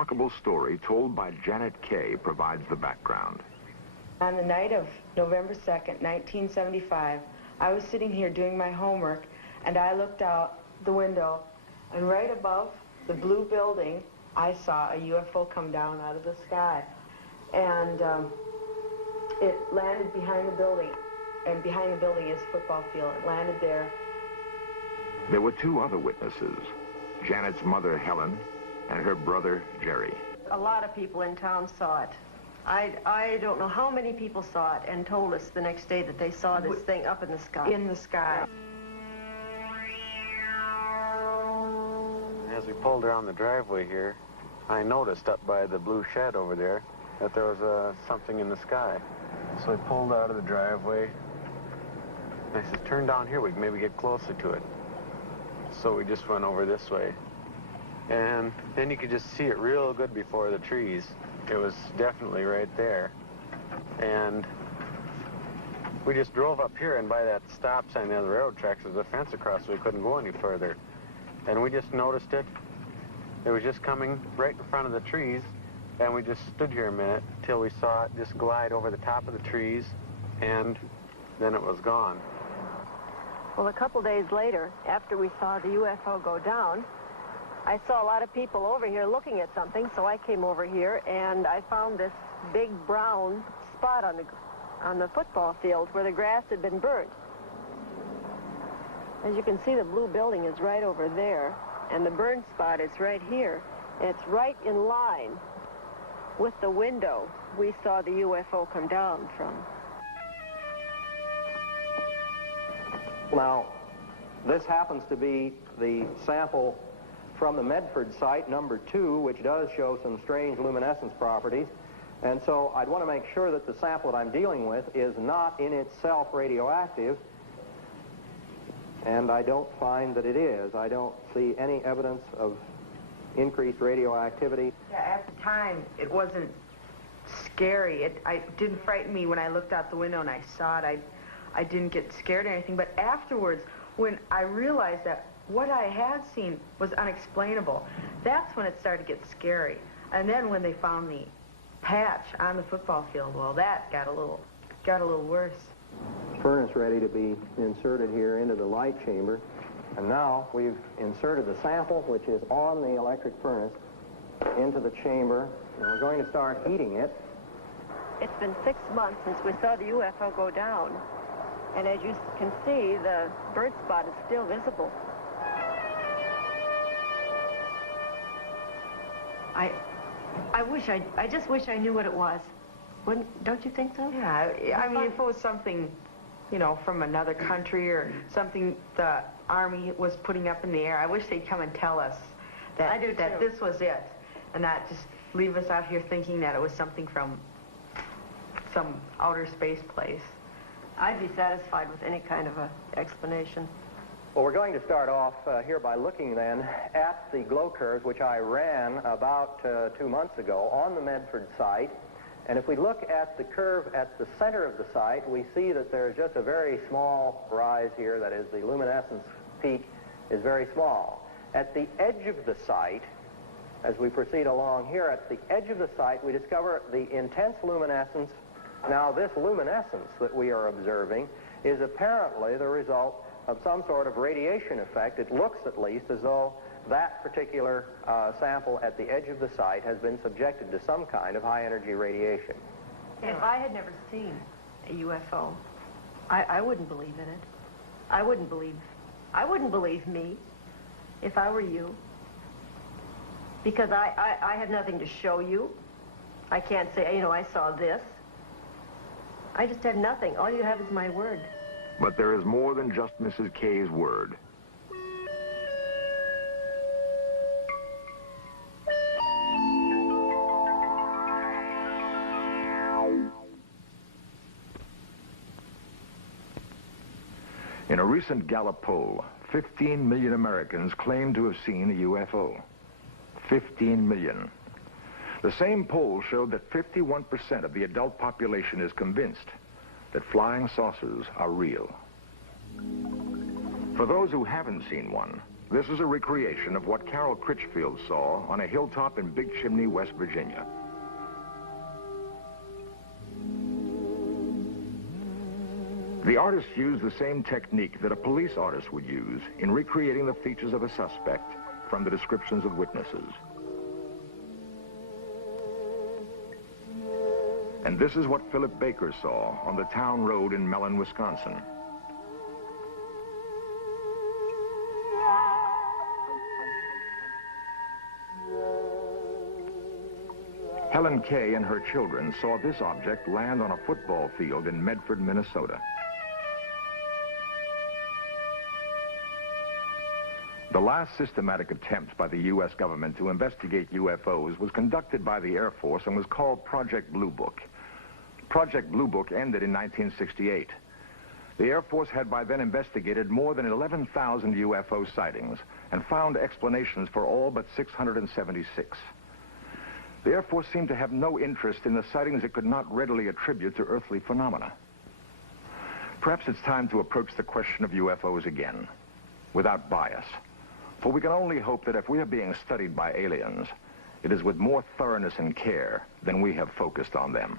remarkable story told by Janet Kay provides the background. On the night of November 2nd, 1975, I was sitting here doing my homework, and I looked out the window, and right above the blue building, I saw a UFO come down out of the sky. And it landed behind the building, and behind the building is a football field. It landed there. There were two other witnesses, Janet's mother, Helen, and her brother, Jerry. A lot of people in town saw it. I don't know how many people saw it and told us the next day that they saw this thing up in the sky. In the sky. As we pulled around the driveway here, I noticed up by the blue shed over there that there was something in the sky. So I pulled out of the driveway, and I said, turn down here, we can maybe get closer to it. So we just went over this way. And then you could just see it real good before the trees. It was definitely right there. And we just drove up here, and by that stop sign there, the railroad tracks, there's a fence across, so we couldn't go any further. And we just noticed it. It was just coming right in front of the trees, and we just stood here a minute till we saw it just glide over the top of the trees, and then it was gone. Well, a couple days later, after we saw the UFO go down, I saw a lot of people over here looking at something, so I came over here, and I found this big brown spot on the football field where the grass had been burnt. As you can see, the blue building is right over there, and the burn spot is right here. And it's right in line with the window we saw the UFO come down from. Now, this happens to be the sample from the Medford site, number 2, which does show some strange luminescence properties. And so I'd want to make sure that the sample that I'm dealing with is not in itself radioactive. And I don't find that it is. I don't see any evidence of increased radioactivity. Yeah, at the time, it wasn't scary. It didn't frighten me when I looked out the window and I saw it. I didn't get scared or anything. But afterwards, when I realized that what I had seen was unexplainable, that's when it started to get scary. And then when they found the patch on the football field, well, that got a little worse. Furnace ready to be inserted here into the light chamber. And now we've inserted the sample, which is on the electric furnace, into the chamber. And we're going to start heating it. It's been 6 months since we saw the UFO go down. And as you can see, the bird spot is still visible. I just wish I knew what it was. Don't you think so? Yeah, I mean, if it was something, you know, from another country or something the Army was putting up in the air, I wish they'd come and tell us that, this was it, and not just leave us out here thinking that it was something from some outer space place. I'd be satisfied with any kind of an explanation. Well, we're going to start off here by looking then at the glow curves, which I ran about 2 months ago on the Medford site. And if we look at the curve at the center of the site, we see that there's just a very small rise here. That is, the luminescence peak is very small. At the edge of the site, as we proceed along here, at the edge of the site, we discover the intense luminescence. Now, this luminescence that we are observing is apparently the result of some sort of radiation effect. It looks, at least, as though that particular sample at the edge of the site has been subjected to some kind of high-energy radiation. If I had never seen a UFO, I wouldn't believe in it. I wouldn't believe me if I were you. Because I have nothing to show you. I can't say, you know, I saw this. I just have nothing. All you have is my word. But there is more than just Mrs. Kay's word. In a recent Gallup poll, 15 million Americans claim to have seen a UFO. 15 million. The same poll showed that 51% of the adult population is convinced that flying saucers are real. For those who haven't seen one, This is a recreation of what Carol Critchfield saw on a hilltop in Big Chimney, West Virginia. The artist used the same technique that a police artist would use in recreating the features of a suspect from the descriptions of witnesses. And this is what Philip Baker saw on the town road in Mellon, Wisconsin. Helen Kay and her children saw this object land on a football field in Medford, Minnesota. The last systematic attempt by the U.S. government to investigate UFOs was conducted by the Air Force and was called Project Blue Book. Project Blue Book ended in 1968. The Air Force had by then investigated more than 11,000 UFO sightings and found explanations for all but 676. The Air Force seemed to have no interest in the sightings it could not readily attribute to earthly phenomena. Perhaps it's time to approach the question of UFOs again, without bias. For we can only hope that if we are being studied by aliens, it is with more thoroughness and care than we have focused on them.